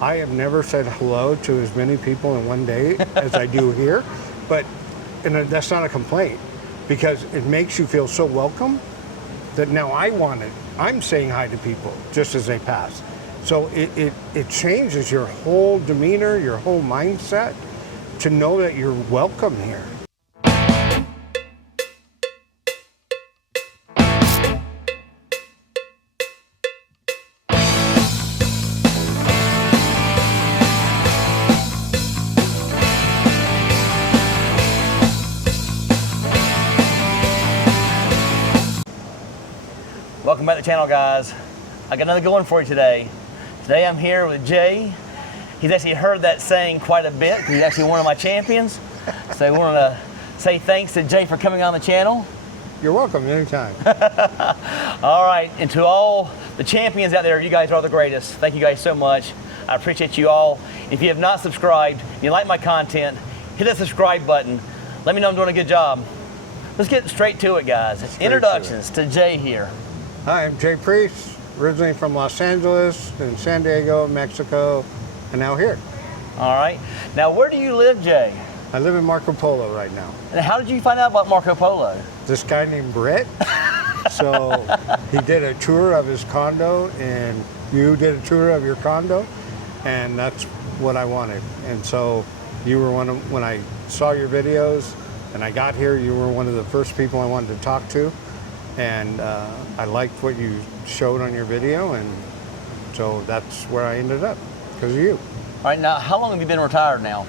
I have never said hello to as many people in one day as I do here, and that's not a complaint, because it makes you feel so welcome that now I'm saying hi to people just as they pass. So it changes your whole demeanor, your whole mindset to know that you're welcome here. Welcome back to the channel, guys. I got another good one for you today. Today I'm here with Jay. He's actually heard that saying quite a bit. He's actually one of my champions. So I want to say thanks to Jay for coming on the channel. You're welcome, anytime. All right, and to all the champions out there, you guys are the greatest. Thank you guys so much. I appreciate you all. If you have not subscribed, and you like my content, hit that subscribe button. Let me know I'm doing a good job. Let's get straight to it, guys. Introductions to Jay here. Hi, I'm Jay Priest, originally from Los Angeles and San Diego, Mexico, and now here. All right. Now, where do you live, Jay? I live in Marco Polo right now. And how did you find out about Marco Polo? This guy named Brett, so he did a tour of his condo, and you did a tour of your condo, and that's what I wanted. And so you were when I saw your videos and I got here, you were one of the first people I wanted to talk to. And I liked what you showed on your video, and so that's where I ended up, because of you. All right, now, how long have you been retired now?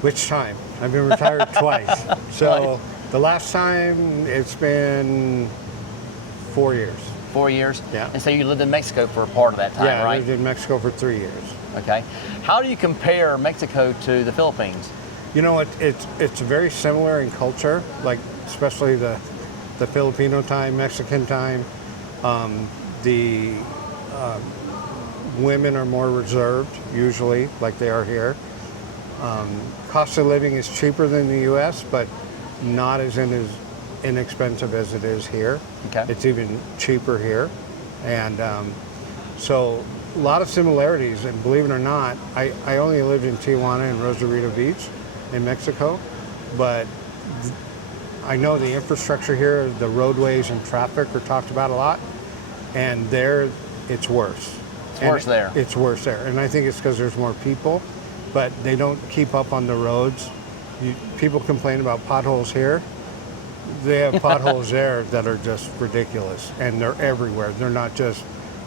Which time? I've been retired twice. So the last time, it's been 4 years. 4 years? Yeah. And so you lived in Mexico for a part of that time, yeah, right? I lived in Mexico for 3 years. Okay. How do you compare Mexico to the Philippines? You know, it's very similar in culture, like especially the Filipino time, Mexican time. The women are more reserved, usually, like they are here. Cost of living is cheaper than the U.S., but not as inexpensive as it is here. Okay. It's even cheaper here. And so a lot of similarities, and believe it or not, I only lived in Tijuana and Rosarito Beach in Mexico, but I know the infrastructure here, the roadways and traffic are talked about a lot, and there it's worse. It's worse there. It's worse there, and I think it's because there's more people, but they don't keep up on the roads. People complain about potholes here. They have potholes there that are just ridiculous, and they're everywhere. They're not just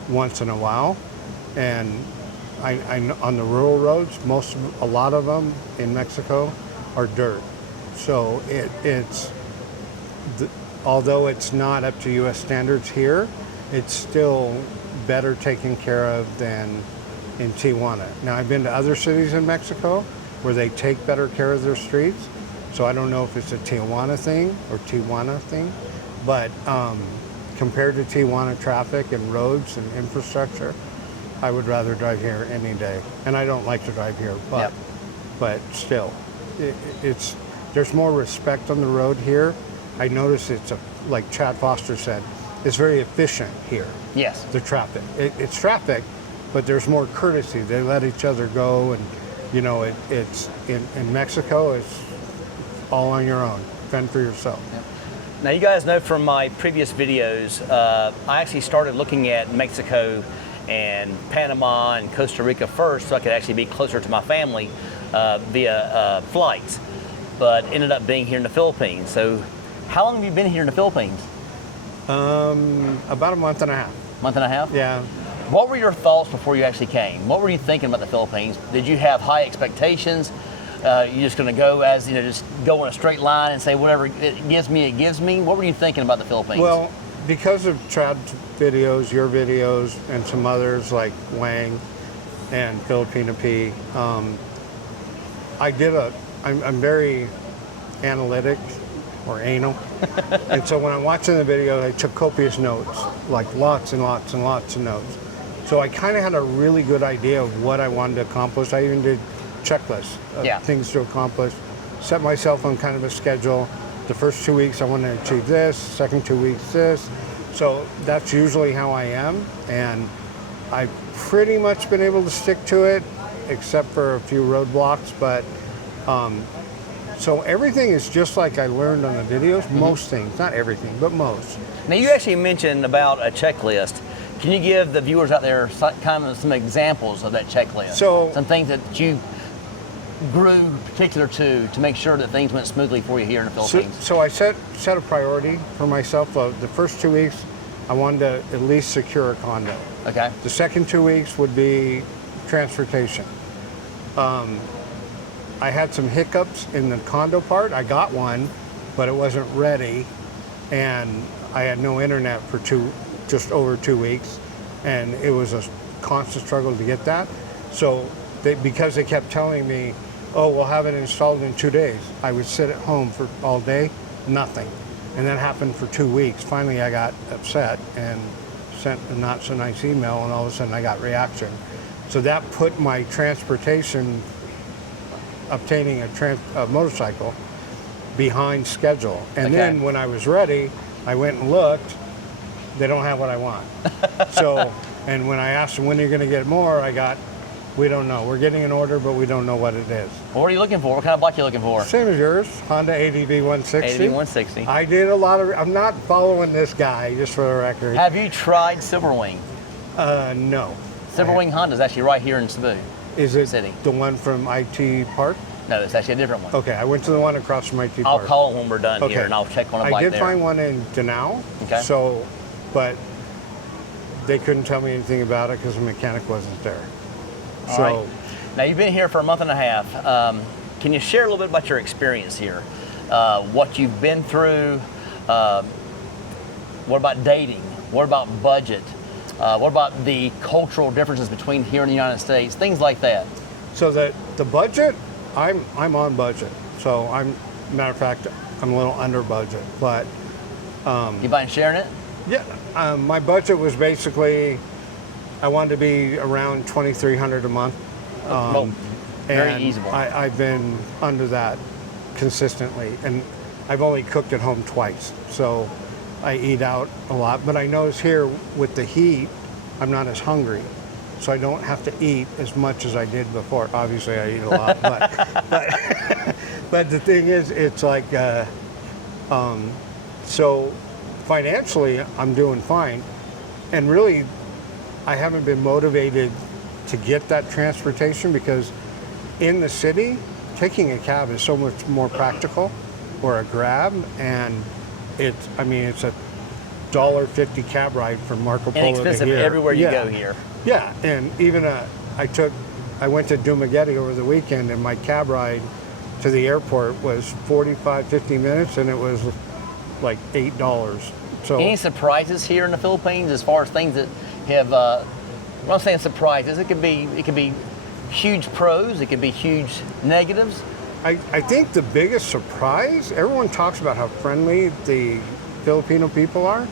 once in a while. And I on the rural roads, a lot of them in Mexico are dirt. So although it's not up to U.S. standards here, it's still better taken care of than in Tijuana. Now, I've been to other cities in Mexico where they take better care of their streets, so I don't know if it's a Tijuana thing, but compared to Tijuana traffic and roads and infrastructure, I would rather drive here any day. And I don't like to drive here, but still, there's more respect on the road here. I notice like Chad Foster said, it's very efficient here. Yes. The traffic. It's traffic, but there's more courtesy. They let each other go, and you know, it's in Mexico, it's all on your own. Fend for yourself. Yep. Now, you guys know from my previous videos, I actually started looking at Mexico and Panama and Costa Rica first, so I could actually be closer to my family via flights, but ended up being here in the Philippines. So how long have you been here in the Philippines? About a month and a half. Month and a half? Yeah. What were your thoughts before you actually came? What were you thinking about the Philippines? Did you have high expectations? You just going to go as, just go in a straight line and say whatever it gives me, it gives me? What were you thinking about the Philippines? Well, because of Chad's videos, your videos, and some others like Wang and Filipina P, I'm very analytic or anal. And so when I'm watching the video, I took copious notes, like lots and lots and lots of notes. So I kind of had a really good idea of what I wanted to accomplish. I even did checklists of things to accomplish, set myself on kind of a schedule. The first 2 weeks I want to achieve this, second 2 weeks this. So that's usually how I am. And I've pretty much been able to stick to it, except for a few roadblocks. But so everything is just like I learned on the videos. Most things, not everything, but most. Now, you actually mentioned about a checklist. Can you give the viewers out there kind of some examples of that checklist? So, some things that you grew particular to make sure that things went smoothly for you here in the Philippines. So I set a priority for myself. The first 2 weeks, I wanted to at least secure a condo. Okay. The second 2 weeks would be transportation. I had some hiccups in the condo part. I got one, but it wasn't ready, and I had no internet for just over 2 weeks, and it was a constant struggle to get that. So because they kept telling me, oh, we'll have it installed in 2 days, I would sit at home for all day, nothing. And that happened for 2 weeks. Finally, I got upset and sent a not so nice email, and all of a sudden I got reaction. So that put my transportation, obtaining a motorcycle, behind schedule. And then when I was ready, I went and looked. They don't have what I want. So, and when I asked them, when are you going to get more, I got, we don't know. We're getting an order, but we don't know what it is. What are you looking for? What kind of bike are you looking for? Same as yours, Honda ADV 160. ADV 160. I did a lot of, I'm not following this guy, just for the record. Have you tried Silverwing? No. Silverwing Honda is actually right here in Cebu. Is it City. the one from IT Park? No, it's actually a different one. Okay, I went to the one across from IT I'll Park. call when we're done here, and I'll check on a bike I did there. find one in Danao. Okay. So, but they couldn't tell me anything about it because the mechanic wasn't there. All right. Now, you've been here for a month and a half. Can you share a little bit about your experience here? What you've been through? What about dating? What about budget? What about the cultural differences between here and the United States? Things like that. So the budget, I'm on budget. So matter of fact, I'm a little under budget. But You mind sharing it? yeah, my budget was basically, I wanted to be around $2,300 a month. Very and easy. I've been under that consistently, and I've only cooked at home twice, so I eat out a lot. But I notice here with the heat, I'm not as hungry, so I don't have to eat as much as I did before. Obviously, I eat a lot, but the thing is, it's like, so financially, I'm doing fine, and really, I haven't been motivated to get that transportation because in the city, taking a cab is so much more practical, or a Grab, and it's a $1.50 cab ride from Marco Polo Inexpensive to here. everywhere you go here. Yeah, and even I went to Dumaguete over the weekend, and my cab ride to the airport was 45, 50 minutes, and it was like $8. So Any surprises here in the Philippines as far as things that have? I'm not saying surprises. It could be huge pros. It could be huge negatives. I think the biggest surprise, everyone talks about how friendly the Filipino people are.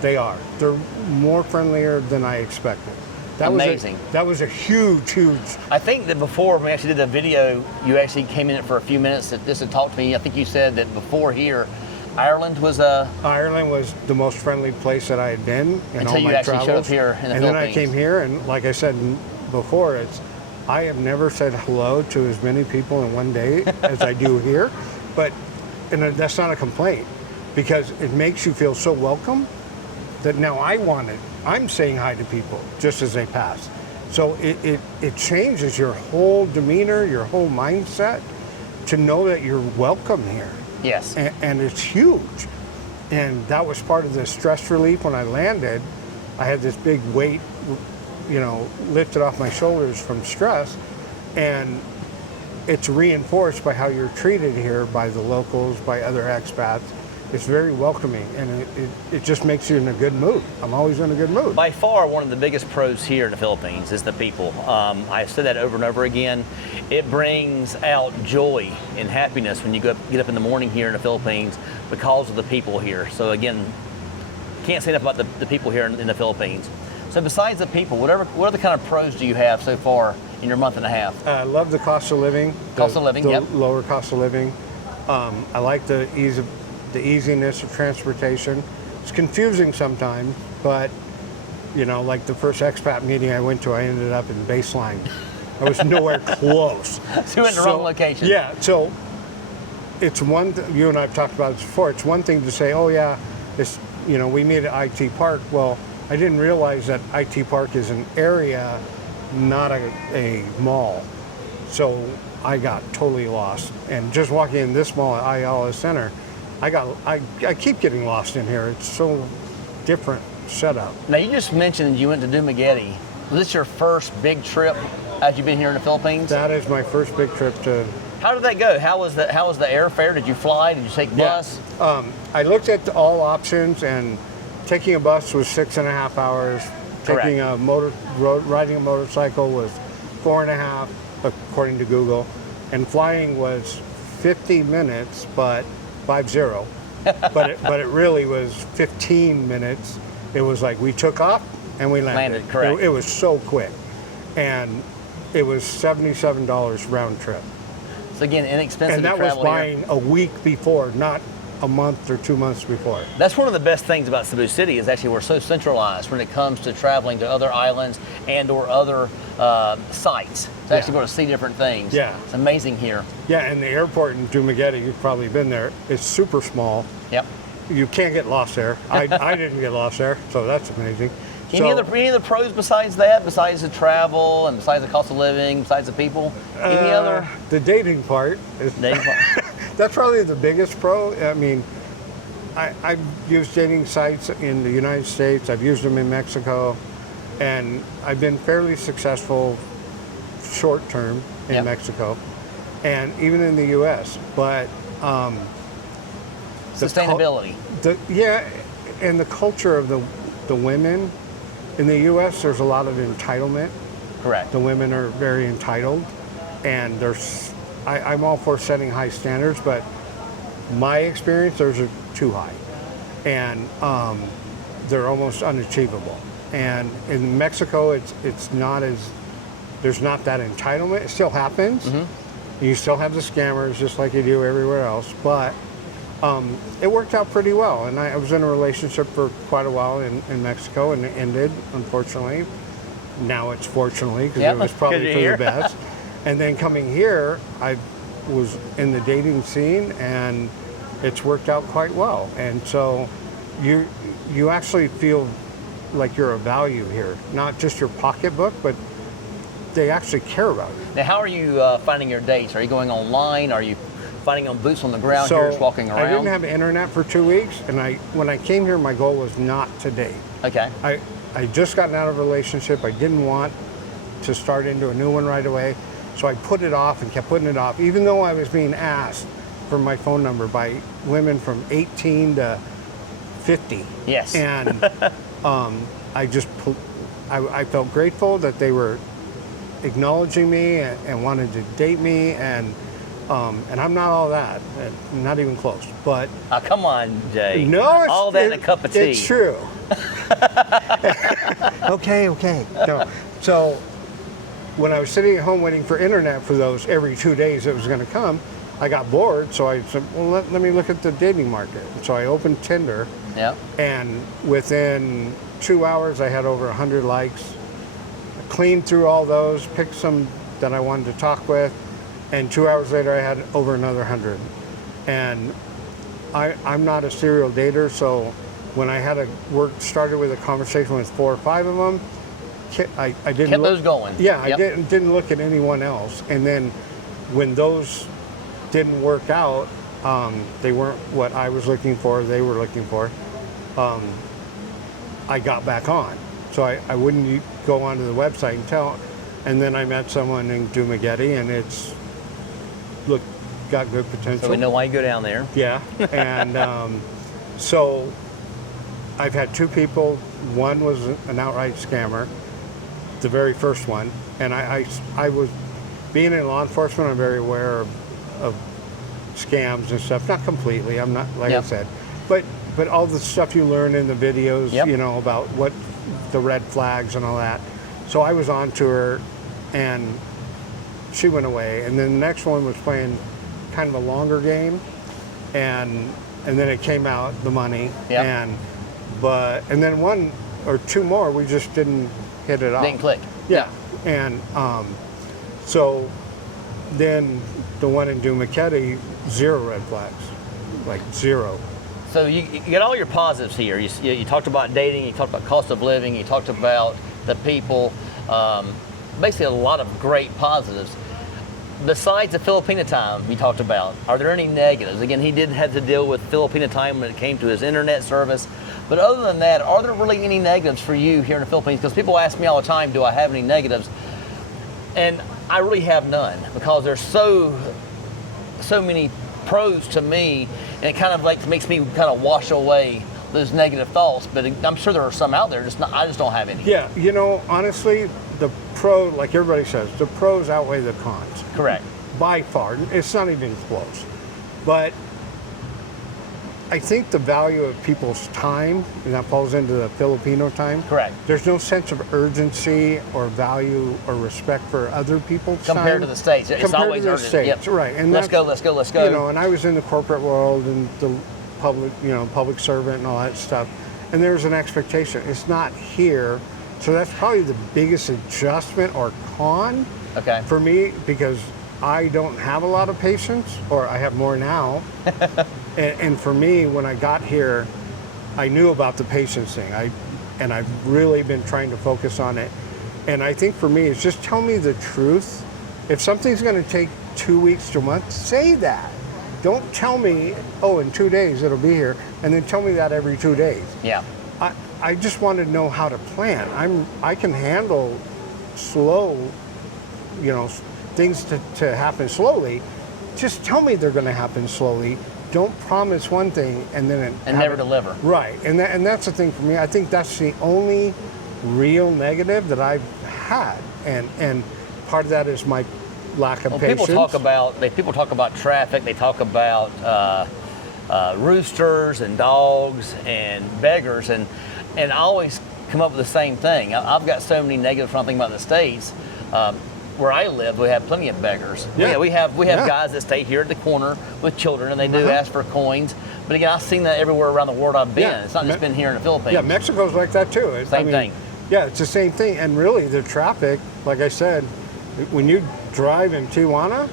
They are. They're more friendlier than I expected. Amazing. That was a huge. I think that before when we actually did the video, you actually came in it for a few minutes just to talk to me. I think you said that before here, Ireland was Ireland was the most friendly place that I had been in until all you my actually travels. showed up here in the and Philippines. then I came here, and like I said before, I have never said hello to as many people in one day as I do here, and that's not a complaint, because it makes you feel so welcome that now I'm saying hi to people just as they pass. So it changes your whole demeanor, your whole mindset to know that you're welcome here. Yes. And it's huge. And that was part of the stress relief when I landed. I had this big weight, lifted off my shoulders from stress. And it's reinforced by how you're treated here by the locals, by other expats. It's very welcoming, and it just makes you in a good mood. I'm always in a good mood. By far, one of the biggest pros here in the Philippines is the people. I've said that over and over again. It brings out joy and happiness when you get up in the morning here in the Philippines because of the people here. So again, can't say enough about the people here in the Philippines. So besides the people, what other kind of pros do you have so far in your month and a half? I love the cost of living. Yep. Lower cost of living. I like the easiness of transportation. It's confusing sometimes, but You know, like the first expat meeting I went to, I ended up in baseline. I was nowhere close. So you went to the wrong location. Yeah, so it's you and I have talked about this before. It's one thing to say, oh yeah, it's, you know, we meet at IT Park. Well, I didn't realize that IT Park is an area, not a mall. So I got totally lost. And just walking in this mall at Ayala Center, I keep getting lost in here. It's so different setup. Now you just mentioned you went to Dumaguete. Was this your first big trip as you've been here in the Philippines? That is my first big trip to. How did that go? How was the airfare? Did you fly? Did you take bus? Yeah. I looked at all options, and taking a bus was 6.5 hours. Correct. Taking riding a motorcycle was 4.5, according to Google, and flying was 50 minutes, but 50. but it really was 15 minutes. It was like we took off and we landed. Correct. It was so quick, and it was $77 round trip. So again, inexpensive And to that was travel buying here. a week before, not a month or 2 months before. That's one of the best things about Cebu City is actually we're so centralized when it comes to traveling to other islands and or other sites. To actually go to see different things. Yeah. It's amazing here. Yeah, and the airport in Dumaguete, you've probably been there, it's super small. Yep. You can't get lost there. I didn't get lost there, so that's amazing. Any other pros besides that, besides the travel and besides the cost of living, besides the people? Any other? The dating part. That's probably the biggest pro. I mean, I've used dating sites in the United States. I've used them in Mexico, and I've been fairly successful short term in Mexico, and even in the U.S. But Sustainability. And the culture of the women in the U.S. There's a lot of entitlement. Correct. The women are very entitled, and I'm all for setting high standards, but my experience, theirs are too high, and they're almost unachievable. And in Mexico, it's not as, there's not that entitlement. It still happens. Mm-hmm. You still have the scammers just like you do everywhere else, but it worked out pretty well. And I was in a relationship for quite a while in Mexico, and it ended, unfortunately. Now it's fortunately, because it was probably for the best. And then coming here, I was in the dating scene, and it's worked out quite well. And so you actually feel like you're a value here, not just your pocketbook, but they actually care about you. Now, how are you finding your dates? Are you going online? Are you finding on boots on the ground So here, just walking around? I didn't have internet for 2 weeks, and when I came here, my goal was not to date. Okay. I just gotten out of a relationship. I didn't want to start into a new one right away, so I put it off and kept putting it off, even though I was being asked for my phone number by women from 18 to 50. Yes. And I felt grateful that they were acknowledging me and wanted to date me, and I'm not all that, not even close. But come on, Jay. no, it's, all that in a cup of tea. It's true. Okay. No. So when I was sitting at home waiting for internet for those every 2 days it was going to come, I got bored. So I said, well, let me look at the dating market. So I opened Tinder. Yeah. And within 2 hours, I had over 100 likes. I cleaned through all those, picked some that I wanted to talk with, and 2 hours later, I had over another 100. And I'm not a serial dater, so when I had started with a conversation with 4 or 5 of them, I didn't kept those going. Yeah, I didn't look at anyone else. And then when those didn't work out, they weren't what I was looking for, they were looking for, I got back on. So I wouldn't go onto the website and tell. And then I met someone in Dumaguete, and got good potential. So we know why you go down there. Yeah, and so I've had 2 people. One was an outright scammer, the very first one, and I was, being in law enforcement, I'm very aware of scams and stuff. Not completely, I'm not, like I said, but all the stuff you learn in the videos, you know, about what the red flags and all that. So I was on to her, and she went away, and then the next one was playing kind of a longer game, and then it came out, the money, and then one or two more, we just didn't hit it off. Didn't click. Yeah. And so then the one in Dumaketti, 0 red flags, like 0. So you get all your positives here. You talked about dating, you talked about cost of living, you talked about the people, basically a lot of great positives. Besides the Filipina time you talked about, are there any negatives? Again, he did have to deal with Filipina time when it came to his internet service. But other than that, are there really any negatives for you here in the Philippines? Because people ask me all the time, do I have any negatives? And I really have none, because there's so many pros to me, and it kind of like makes me kind of wash away those negative thoughts. But I'm sure there are some out there, I just don't have any. Yeah, you know, honestly, the pro, like everybody says, the pros outweigh the cons. Correct. By far. It's not even close. But I think the value of people's time, and that falls into the Filipino time. Correct. There's no sense of urgency or value or respect for other people's time. Compared to the States. It's Compared always to the urgent. States, Yep. right. And let's go. You know, and I was in the corporate world and the public, you know, public servant and all that stuff. And there's an expectation. It's not here. So that's probably the biggest adjustment or con for me, because I don't have a lot of patience, or I have more now. and for me, when I got here, I knew about the patience thing. I've really been trying to focus on it. And I think for me, it's just tell me the truth. If something's going to take 2 weeks to a month, say that. Don't tell me, oh, in 2 days it'll be here, and then tell me that every 2 days. Yeah. I just want to know how to plan. I can handle slow, you know, things to happen slowly. Just tell me they're going to happen slowly. Don't promise one thing and then never deliver. Right, and that's the thing for me. I think that's the only real negative that I've had, and part of that is my lack of patience. People talk about traffic. They talk about roosters and dogs and beggars, and I always come up with the same thing. I've got so many negatives when I think about the States. Where I live, we have plenty of beggars. Yeah. We have guys that stay here at the corner with children, and they do ask for coins. But again, I've seen that everywhere around the world I've been. Yeah. It's not just been here in the Philippines. Yeah, Mexico's like that too. Same thing. Yeah, it's the same thing. And really, the traffic, like I said, when you drive in Tijuana,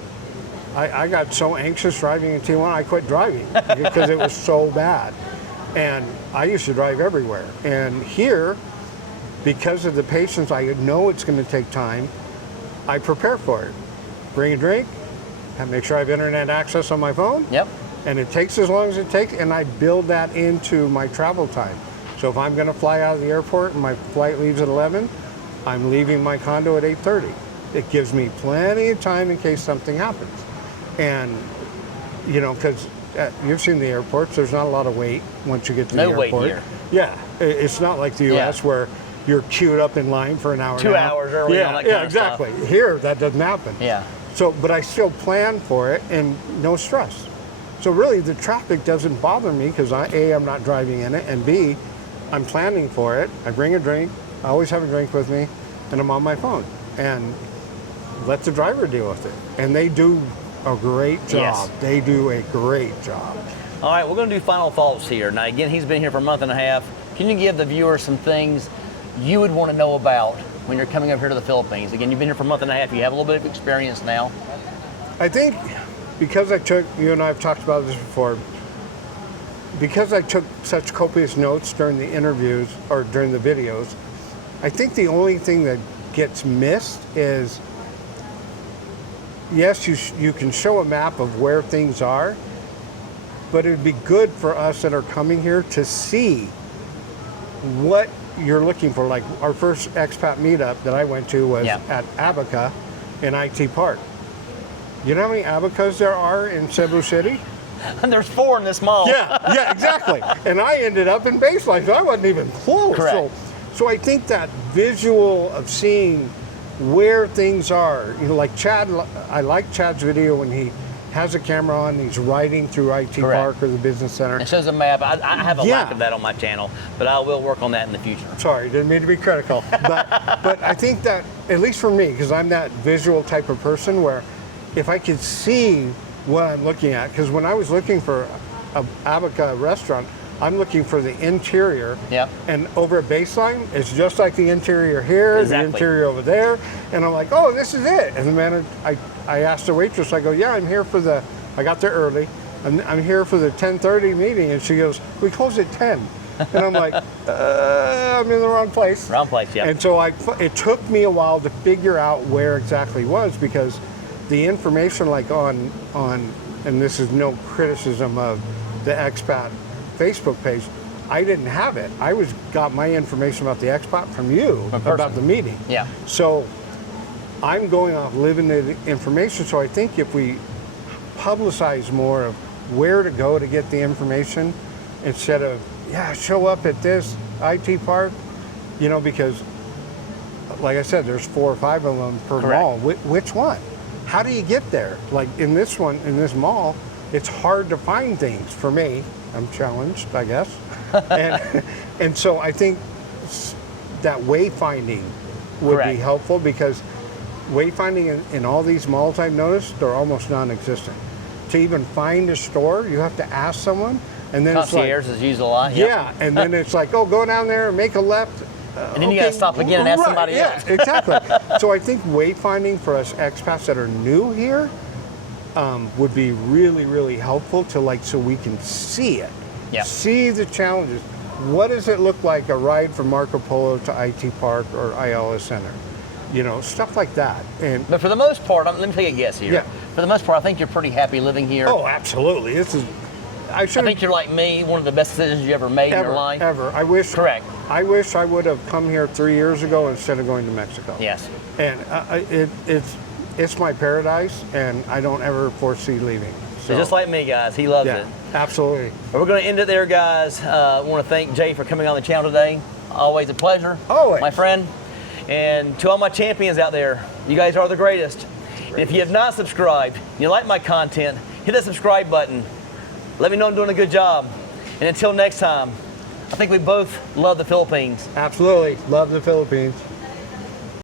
I got so anxious driving in Tijuana, I quit driving because it was so bad. And I used to drive everywhere. And here, because of the patience, I know it's going to take time. I prepare for it. Bring a drink, and make sure I have internet access on my phone. Yep. And it takes as long as it takes, and I build that into my travel time. So if I'm going to fly out of the airport and my flight leaves at 11, I'm leaving my condo at 8:30. It gives me plenty of time in case something happens. And, you know, because you've seen the airports, there's not a lot of wait once you get to the airport. No wait here. Yeah, it's not like the U.S. where you're queued up in line for an hour. 2 hours early. Yeah, all that kind of exactly. Stuff. Here, that doesn't happen. Yeah. So, but I still plan for it and no stress. So really, the traffic doesn't bother me because A, I'm not driving in it, and B, I'm planning for it. I bring a drink. I always have a drink with me, and I'm on my phone. And let the driver deal with it. And they do a great job. Yes. They do a great job. All right, we're going to do final thoughts here. Now, again, he's been here for a month and a half. Can you give the viewers some things you would want to know about when you're coming up here to the Philippines? Again, you've been here for a month and a half. You have a little bit of experience now. I think because you and I have talked about this before, because I took such copious notes during the interviews or during the videos, I think the only thing that gets missed is, yes, you can show a map of where things are, but it would be good for us that are coming here to see what you're looking for. Like our first expat meetup that I went to was at Abaca in IT Park. You know how many Abacas there are in Cebu City? And there's 4 in this mall. Yeah, exactly. And I ended up in Baseline, so I wasn't even close. Correct. So I think that visual of seeing where things are, you know, like Chad, I like Chad's video when he has a camera on, he's riding through IT Park or the business center. It shows a map. I have a lack of that on my channel, but I will work on that in the future. Sorry, didn't mean to be critical. But I think that, at least for me, because I'm that visual type of person where if I could see what I'm looking at, because when I was looking for a Abaca restaurant, I'm looking for the interior. Yep. And over at Baseline, it's just like the interior here, Exactly. the interior over there. And I'm like, oh, this is it. And the manager, I asked the waitress, I go, yeah, I'm here for I got there early. I'm here for the 10:30 meeting. And she goes, we close at 10. And I'm like, I'm in the wrong place. Wrong place, yeah. And so it took me a while to figure out where exactly it was, because the information like on, and this is no criticism of the Expat Facebook page, I didn't have it. I got my information about the Expat from you, about the meeting. Yeah. So I'm going off limited information. So I think if we publicize more of where to go to get the information, instead of, show up at this IT park, because like I said, there's 4 or 5 of them per Correct. mall. Which one? How do you get there? Like in this mall, it's hard to find things for me. I'm challenged, I guess. and so I think that wayfinding would Correct. be helpful, because wayfinding in all these malls I've noticed, they're almost non-existent. To even find a store, you have to ask someone, and then Concierge is used a lot. yeah, Yep. and then it's like, oh, go down there and make a left. And then you got to stop again and ask somebody else. Yeah, exactly. So I think wayfinding for us expats that are new here would be really, really helpful to so we can see it. Yeah. See the challenges. What does it look like a ride from Marco Polo to IT Park or Ayala Center? Stuff like that. But for the most part, let me take a guess here. Yeah. For the most part, I think you're pretty happy living here. Oh, absolutely. I think you're like me, one of the best decisions you ever made in your life. Ever. Correct. I wish I would have come here 3 years ago instead of going to Mexico. Yes. And it's my paradise, and I don't ever foresee leaving. So just like me, guys, he loves it. Absolutely. But we're going to end it there, guys. I want to thank Jay for coming on the channel today. Always a pleasure. Always. My friend. And to all my champions out there, you guys are the greatest. And if you have not subscribed, you like my content, hit that subscribe button. Let me know I'm doing a good job. And until next time, I think we both love the Philippines. Absolutely. Love the Philippines.